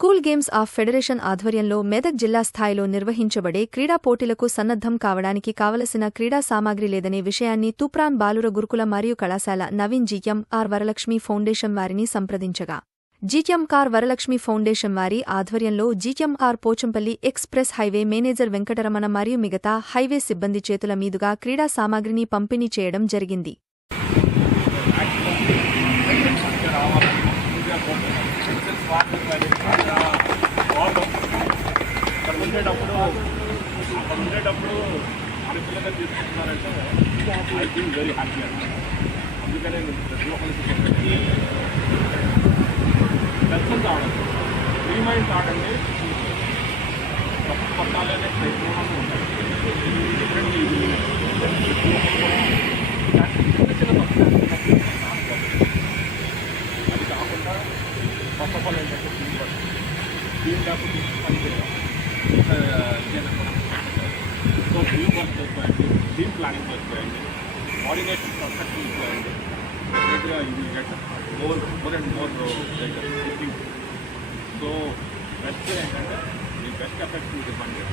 School games of federation ఆధ్వర్యంలో మెదక్ జిల్లా స్థాయిలో నిర్వహించబడే క్రీడా పోటీలకు సన్నద్ధం కావడానికి కావలసిన క్రీడా సామాగ్రి లేదనే విషయాన్ని తూప్రాన్ బాలుర గురుకుల మరియు కళాశాల Naveen GM R Varalakshmi foundation వారిని సంప్రదించగా. జీఎం కార్ వరలక్ష్మి ఫౌండేషన్ వారి ఆధ్వర్యంలో GM R Pochampally express highway manager Venkataramana మరియు మిగతా హైవే సిబ్బంది చేతుల మీదుగా క్రీడా సామాగ్రిని పంపిణీ చేయడం జరిగింది. అక్కడ ఉండేటప్పుడు అక్కడ ఉండేటప్పుడు పిల్లలుగా తీసుకుంటున్నారంటే ఐ థింక్ వెరీ హ్యాపీ అన్నమాట అందుకనే నేను ప్రతి ఒక్కరికి వెల్కమ్ ఆడండి ఫ్రీ మైండ్ ఆడండి తప్పు కొట్టాలనే ప్రయత్నం ఉంటాయి టీం లేకపోతే పని చేయాలి సో టీం వర్క్ చేసుకోండి టీం ప్లానింగ్ చేసుకోండి కోఆర్డినేషన్ పర్ఫెక్ట్ చేసుకోండి డెఫినెట్గా ఇది get more more and more so best ఏంటంటే మీ బెస్ట్ ఎఫెక్ట్ మీకు ఇవ్వండి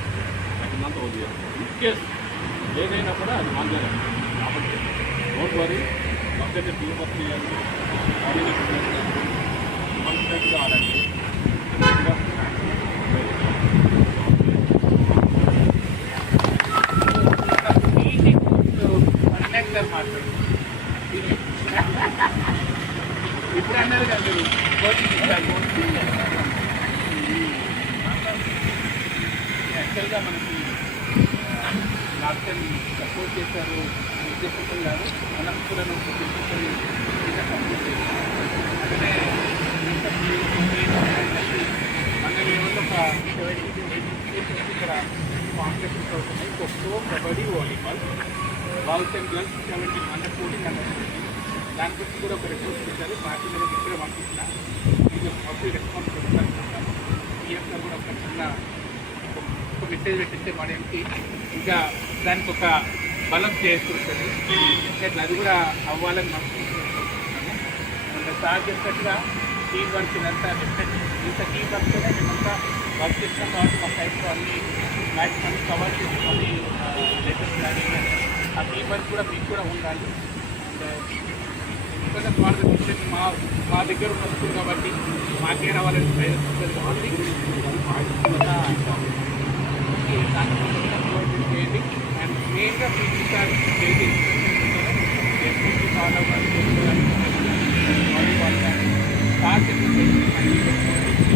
నాకున్నంత వదిలేదు ఇన్ కేస్ ఏదైనా కూడా అది మాంజాలి కాబట్టి డోంట్ వరీ ఒకటే టీం వర్క్ చేయాలి కోఆర్డినేషన్ చేసుకోండి కాన్ఫిడెంట్గా ఆడండి కండక్టర్ మాట్లాడు. ఇప్పుడు అన్నారు కదా కోచింగ్ ఇచ్చారు. యాక్చువల్గా మనకి డాక్టర్ సపోర్ట్ చేశారు ఉద్దేశంతో కాదు మనస్కులను అంటే మన లెవెల్లో ఒక సెవెంటీ ఇక్కడ కాంపిటీషన్స్ అవుతున్నాయి kho kho kabaddi volleyball. Boys and girls seventy hundred కోటి దాని గురించి కూడా ఒక రిపోర్ట్ చేశారు పార్టీ మీద ఇప్పుడే పంపించిన. ఇది రెస్పాన్స్ కొట్టాలనుకుంటాను సీఎం కూడా ఒక చిన్న ఒక- మెసేజ్ పెట్టిస్తే మనకి ఇంకా దానికి ఒక బలం చేస్తుంటుంది ఎందుకంటే అది కూడా అవ్వాలని మనం కోరుకుంటున్నాము. సార్ చెప్పినట్టుగా టీం వర్క్ ఇదంతా డిఫరెంట్ ఇంత టీం వర్క్తోనే మేమంతా వర్క్ చేస్తాం కాబట్టి మా టైంలో అన్ని మ్యాక్సిమం కవర్ చేసుకొని లేటెస్ట్ ఆ టీం వర్క్ కూడా మీకు కూడా ఉండాలి అండ్? బికాస్ ఆఫ్ డిఫరెంట్ మా మా దగ్గర ఉన్న స్కూల్ కాబట్టి మాకే రావాలని ప్రయత్నం ఉంటుంది కాబట్టి దాన్ని కొంచెం చేయండి అండ్ మెయిన్గా పీటీ సార్ చేసి ఎస్పీసీ ఫాలో అవ్వాలి చేసుకోవడానికి వాలీబాల్ కానీ సార్